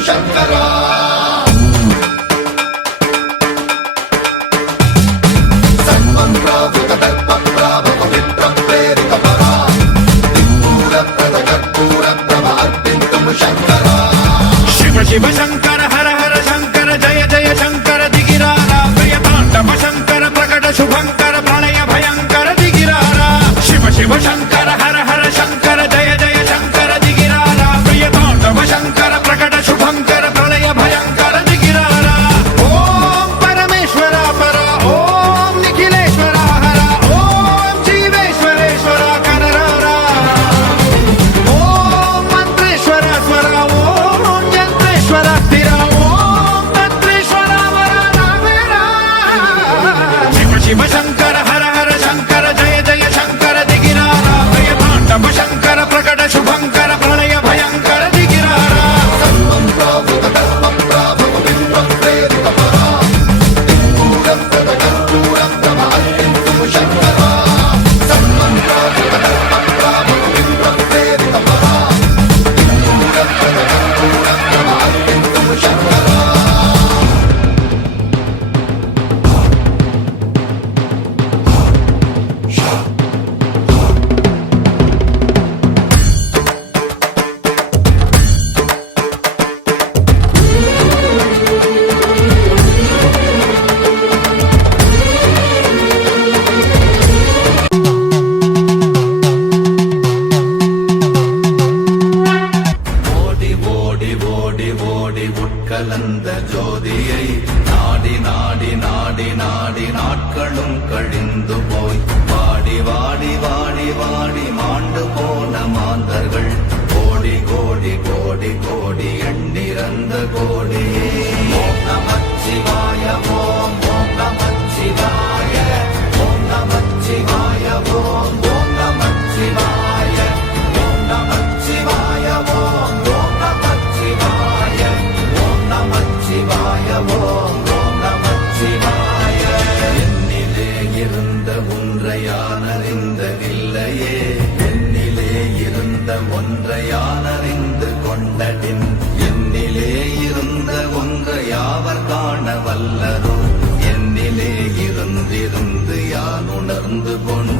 った கலந்த ஜோதியை நாடி நாடி நாடி நாடி நாட்களும் கழிந்து போய் வாடி வாடி வாடி வாடி மாண்டு போன மாந்தர்கள். கோடி கோடி கோடி கோடி அறிந்ததில்லையே. என்னிலே இருந்த ஒன்றை யான் அறிந்து கொண்டடின் என்னிலே இருந்த ஒன்றை யாவர் காண வல்லரோ என்னிலே இருந்திருந்து யான் உணர்ந்து கொண்டு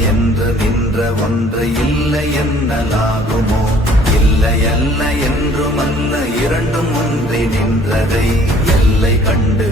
என்று நின்ற ஒன்று இல்லை என்னலாகுமோ? இல்லை அல்ல என்றும் அல்ல இரண்டும் ஒன்றி நின்றதை எல்லை கண்டு